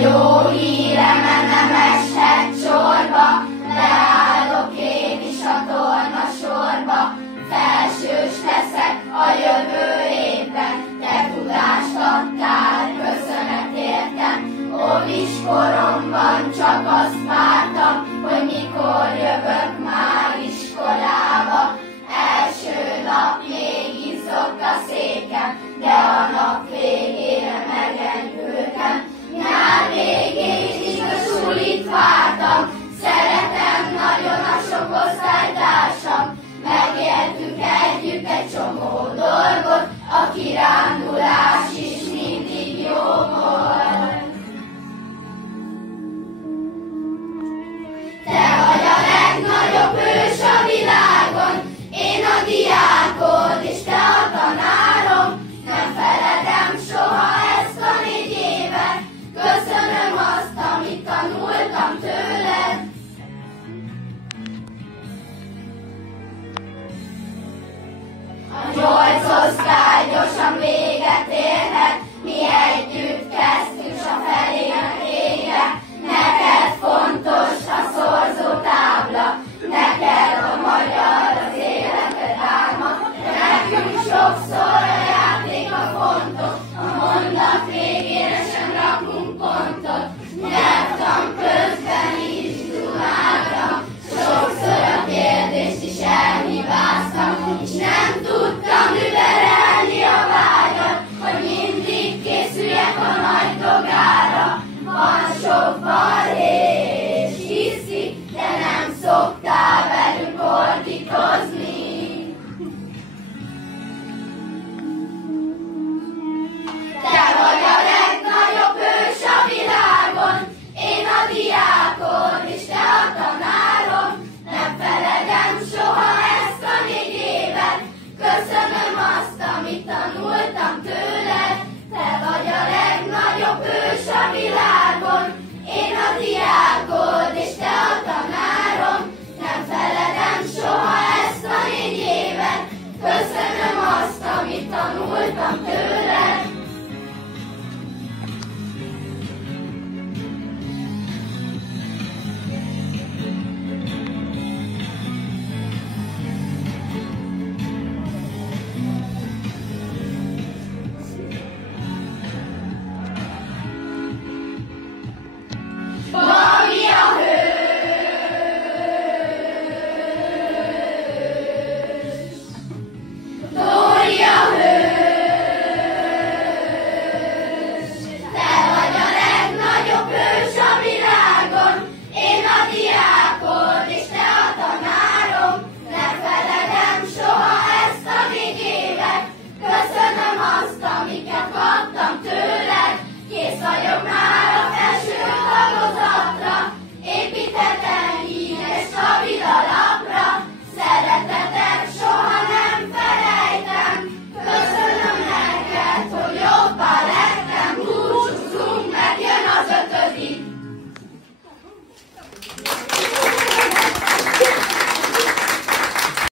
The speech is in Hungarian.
jó híreme nem eshet sorba, leállok én is a torna sorba. Felsős leszek a jövő évben, te tudást adtál, köszönet értem. Óviskoromban csak azt vártam, hogy mikor jövök már iskolába. Első nap még izzott a székem, de a nap végére megenyhültem. Nyár végéig is a sulit vártam, szeretem nagyon a sok osztálytársam. Megéltük együtt egy csomó dolgot, a kirándulás is mindig jó volt. Te vagy a legnagyobb hős a világon, én a diákod és te a tanárom. Nem feledem soha ezt a 4 évet, köszönöm azt, amit tanultam tőled. A 8 osztály gyorsan véget érhet, mi együtt kezdtük s a felének égre. Neked fontos a szorzótábla, neked a magyar az életed álma, nekünk sokszor a játék a fontos, a mondat végére sem rakunk pontot. Nyelvtan közben is dumáltam, sokszor a kérdést is elhibáztam, és nem tudtam überelni a vágyat, hogy mindig készüljek a nagy dolgára. Van sok baj,